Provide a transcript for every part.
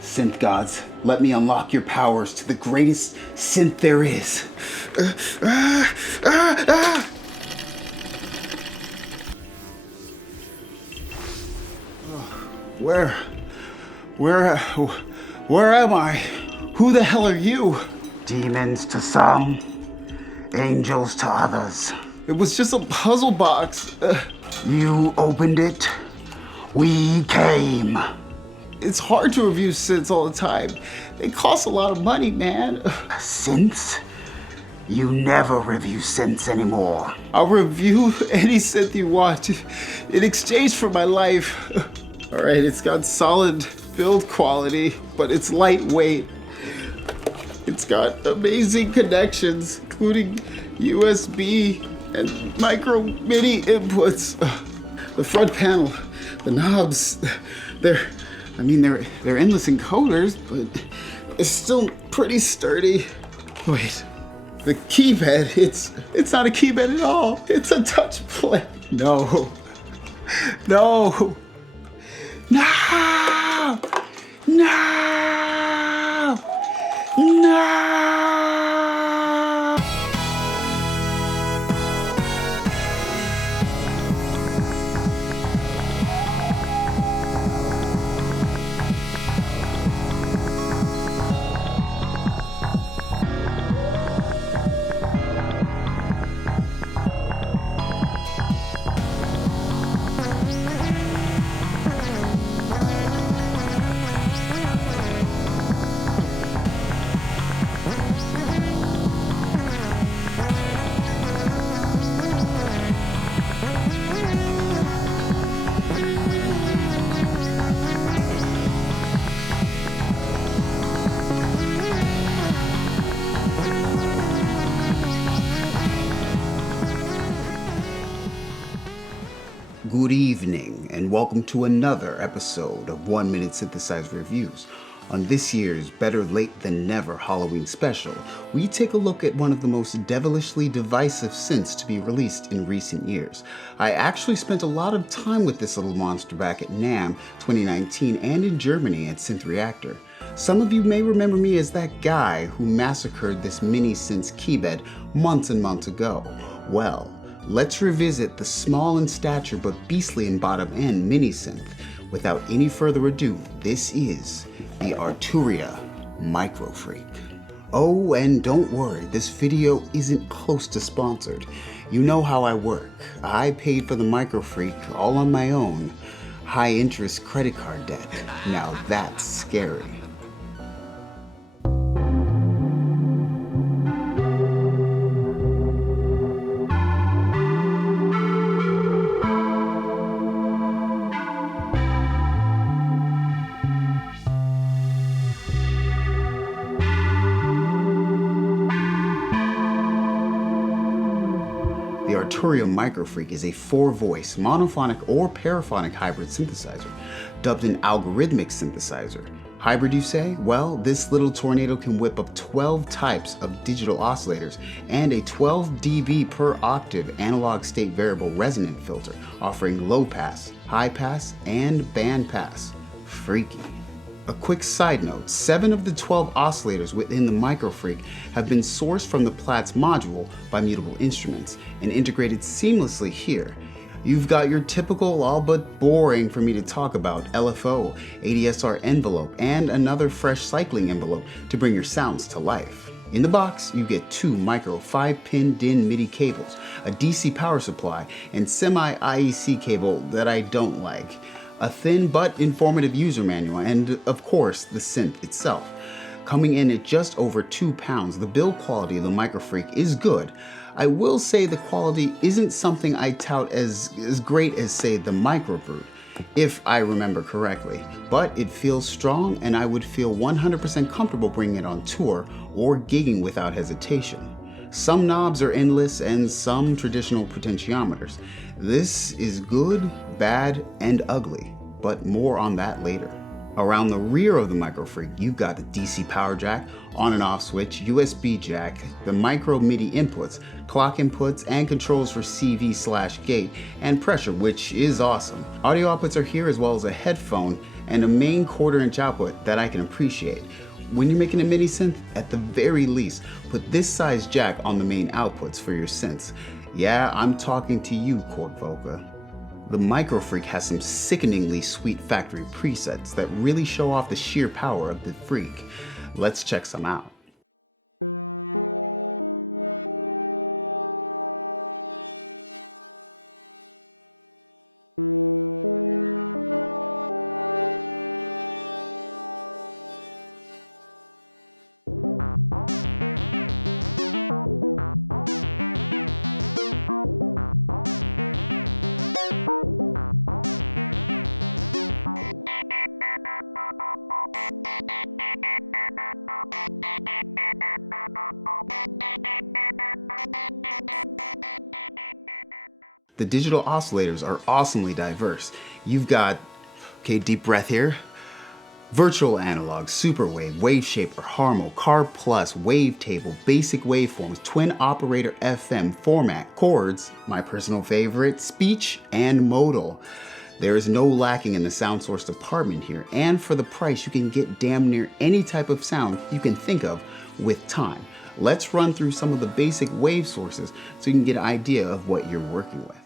Synth gods, let me unlock your powers to the greatest synth there is. Where am I? Who the hell are you? Demons to some, angels to others. It was just a puzzle box. You opened it, we came. It's hard to review synths all the time. They cost a lot of money, man. Synths? You never review synths anymore. I'll review any synth you want in exchange for my life. All right, it's got solid build quality, but it's lightweight. It's got amazing connections, including USB and micro MIDI inputs. The front panel, the knobs, they're endless encoders, but it's still pretty sturdy. Wait, the keybed, it's not a keybed at all. It's a touch plate. No. No. No! No! No! Good evening, and welcome to another episode of 1 Minute Synthesizer Reviews. On this year's Better Late Than Never Halloween special, we take a look at one of the most devilishly divisive synths to be released in recent years. I actually spent a lot of time with this little monster back at NAMM 2019 and in Germany at Synth Reactor. Some of you may remember me as that guy who massacred this mini synth's keybed months and months ago. Well, let's revisit the small in stature but beastly in bottom end mini synth. Without any further ado, this is the Arturia Microfreak. Oh, and don't worry, this video isn't close to sponsored. You know how I work. I paid for the Microfreak all on my own. High interest credit card debt. Now that's scary. The Arturia Microfreak is a 4-voice, monophonic or paraphonic hybrid synthesizer, dubbed an algorithmic synthesizer. Hybrid, you say? Well, this little tornado can whip up 12 types of digital oscillators and a 12 dB per octave analog state variable resonant filter, offering low pass, high pass, and band pass. Freaky. A quick side note, 7 of the 12 oscillators within the Microfreak have been sourced from the Platts module by Mutable Instruments and integrated seamlessly here. You've got your typical, all but boring for me to talk about, LFO, ADSR envelope, and another fresh cycling envelope to bring your sounds to life. In the box, you get 2 micro 5-pin DIN MIDI cables, a DC power supply, and semi-IEC cable that I don't like, a thin but informative user manual, and of course, the synth itself. Coming in at just over £2, the build quality of the Microfreak is good. I will say the quality isn't something I tout as great as, say, the Microbrute, if I remember correctly, but it feels strong and I would feel 100% comfortable bringing it on tour or gigging without hesitation. Some knobs are endless and some traditional potentiometers. This is good, bad, and ugly, but more on that later. Around the rear of the Microfreak, you've got the DC power jack, on and off switch, USB jack, the micro MIDI inputs, clock inputs, and controls for CV/gate and pressure, which is awesome. Audio outputs are here as well as a headphone and a main quarter-inch output that I can appreciate. When you're making a MIDI synth, at the very least, put this size jack on the main outputs for your synths. Yeah, I'm talking to you, Chord Voca. The Microfreak has some sickeningly sweet factory presets that really show off the sheer power of the Freak. Let's check some out. The digital oscillators are awesomely diverse. You've got, okay, deep breath here, virtual analog, superwave, wave shaper, harmo, car plus, wavetable, basic waveforms, twin operator FM, format, chords, my personal favorite, speech, and modal. There is no lacking in the sound source department here, and for the price you can get damn near any type of sound you can think of with time. Let's run through some of the basic wave sources so you can get an idea of what you're working with.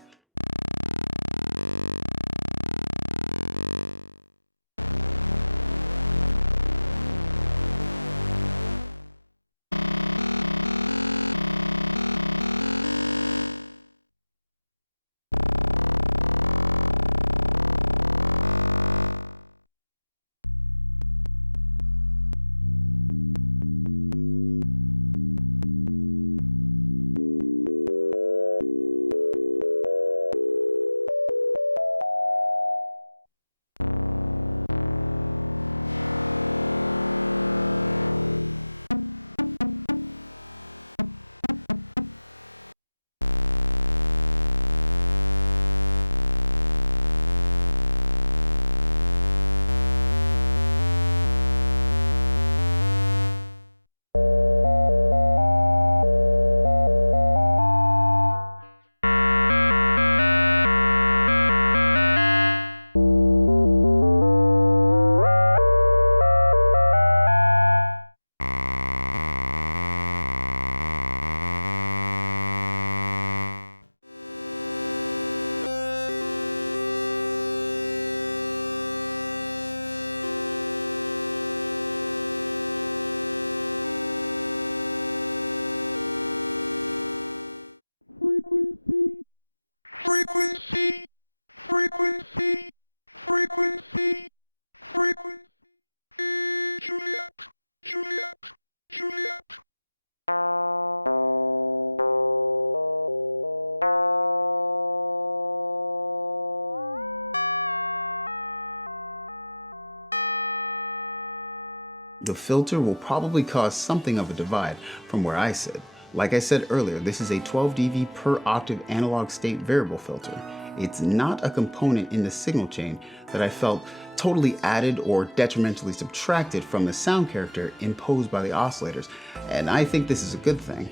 The filter will probably cause something of a divide from where I sit. Like I said earlier, this is a 12 dB per octave analog state variable filter. It's not a component in the signal chain that I felt totally added or detrimentally subtracted from the sound character imposed by the oscillators, and I think this is a good thing.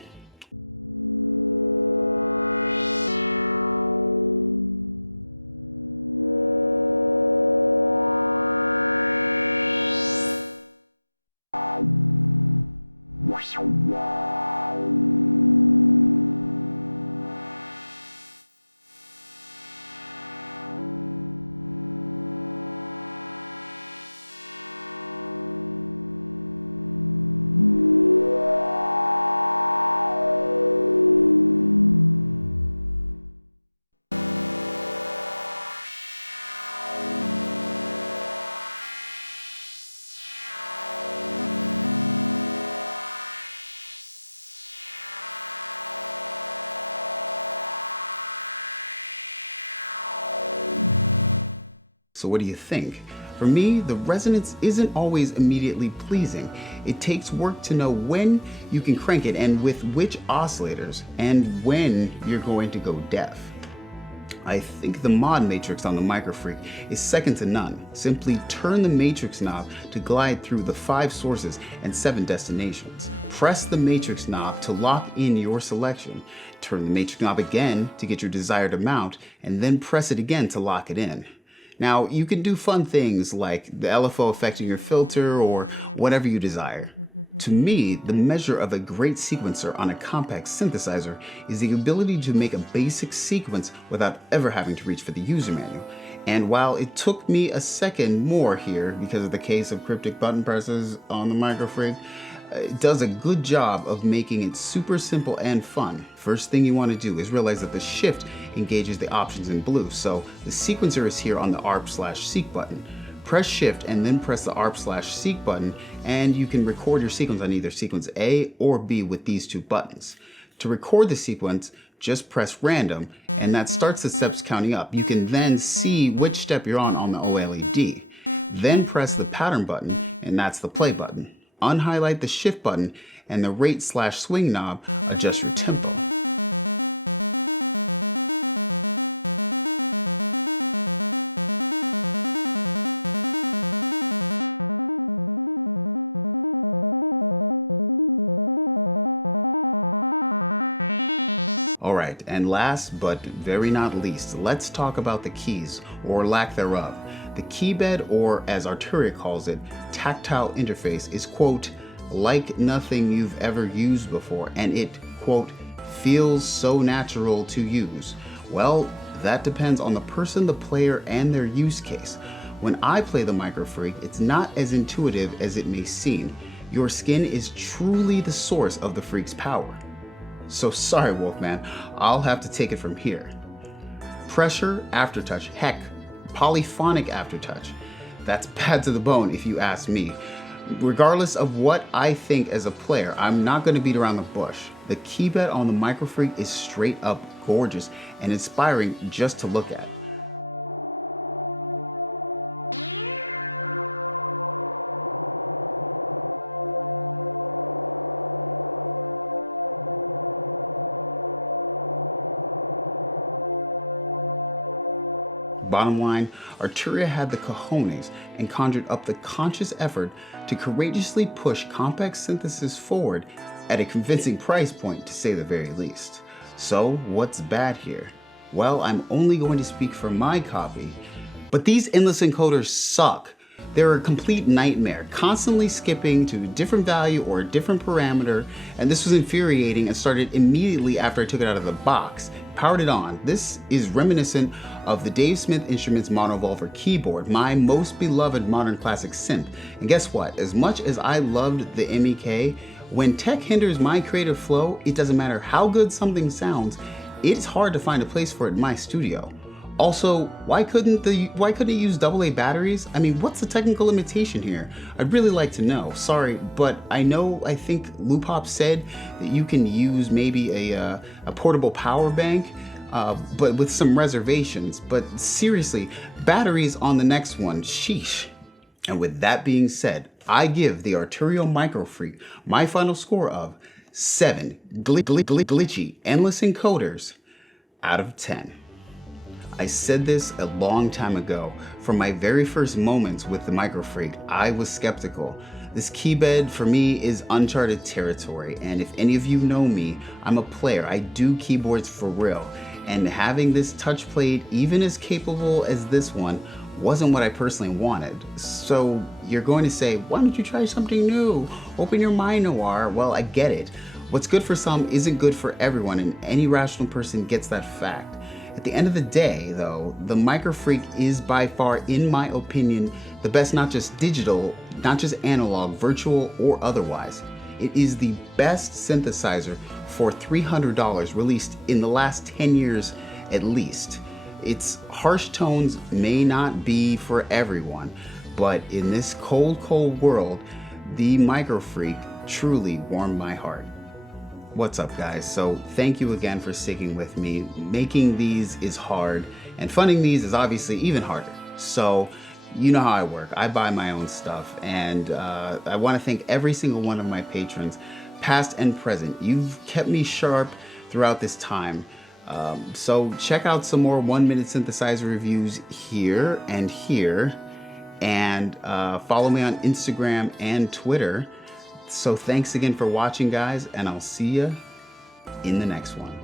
So what do you think? For me, the resonance isn't always immediately pleasing. It takes work to know when you can crank it and with which oscillators, and when you're going to go deaf. I think the mod matrix on the Microfreak is second to none. Simply turn the matrix knob to glide through the 5 sources and 7 destinations. Press the matrix knob to lock in your selection. Turn the matrix knob again to get your desired amount, and then press it again to lock it in. Now, you can do fun things like the LFO affecting your filter or whatever you desire. To me, the measure of a great sequencer on a compact synthesizer is the ability to make a basic sequence without ever having to reach for the user manual. And while it took me a second more here because of the case of cryptic button presses on the Microfreak, it does a good job of making it super simple and fun. First thing you want to do is realize that the shift engages the options in blue, so the sequencer is here on the ARP/seek button. Press shift and then press the ARP/seek button, and you can record your sequence on either sequence A or B with these two buttons. To record the sequence, just press random, and that starts the steps counting up. You can then see which step you're on the OLED. Then press the pattern button, and that's the play button. Unhighlight the shift button, and the rate/swing knob adjusts your tempo. Alright, and last but very not least, let's talk about the keys, or lack thereof. The Keybed, or as Arturia calls it, tactile interface is, quote, like nothing you've ever used before, and it, quote, feels so natural to use. Well, that depends on the person, the player, and their use case. When I play the Microfreak, it's not as intuitive as it may seem. Your skin is truly the source of the Freak's power. So sorry, Wolfman, I'll have to take it from here. Pressure aftertouch, heck, polyphonic aftertouch. That's bad to the bone if you ask me. Regardless of what I think as a player, I'm not going to beat around the bush. The Keybed on the Microfreak is straight up gorgeous and inspiring just to look at. Bottom line, Arturia had the cojones and conjured up the conscious effort to courageously push compact synthesis forward at a convincing price point, to say the very least. So what's bad here? Well, I'm only going to speak for my copy, but these endless encoders suck. They're a complete nightmare, constantly skipping to a different value or a different parameter, and this was infuriating and started immediately after I took it out of the box. Powered it on. This is reminiscent of the Dave Smith Instruments Monovolver keyboard, my most beloved modern classic synth. And guess what? As much as I loved the MEK, when tech hinders my creative flow, it doesn't matter how good something sounds, it's hard to find a place for it in my studio. Also, why couldn't it use AA batteries? I mean, what's the technical limitation here? I'd really like to know. Sorry, but I think Loopop said that you can use maybe a portable power bank, but with some reservations. But seriously, batteries on the next one, sheesh. And with that being said, I give the Arturia Microfreak my final score of 7 glitchy endless encoders out of 10. I said this a long time ago. From my very first moments with the Microfreak, I was skeptical. This Keybed for me is uncharted territory, and if any of you know me, I'm a player. I do keyboards for real, and having this touch plate, even as capable as this one, wasn't what I personally wanted. So you're going to say, why don't you try something new? Open your mind, Noir. Well, I get it. What's good for some isn't good for everyone, and any rational person gets that fact. At the end of the day, though, the Microfreak is by far, in my opinion, the best, not just digital, not just analog, virtual, or otherwise. It is the best synthesizer for $300 released in the last 10 years at least. Its harsh tones may not be for everyone, but in this cold, cold world, the Microfreak truly warmed my heart. What's up, guys? So thank you again for sticking with me. Making these is hard, and funding these is obviously even harder. So you know how I work. I buy my own stuff, and I want to thank every single one of my patrons, past and present. You've kept me sharp throughout this time. So check out some more 1-minute synthesizer reviews here, and follow me on Instagram and Twitter. So thanks again for watching, guys, and I'll see you in the next one.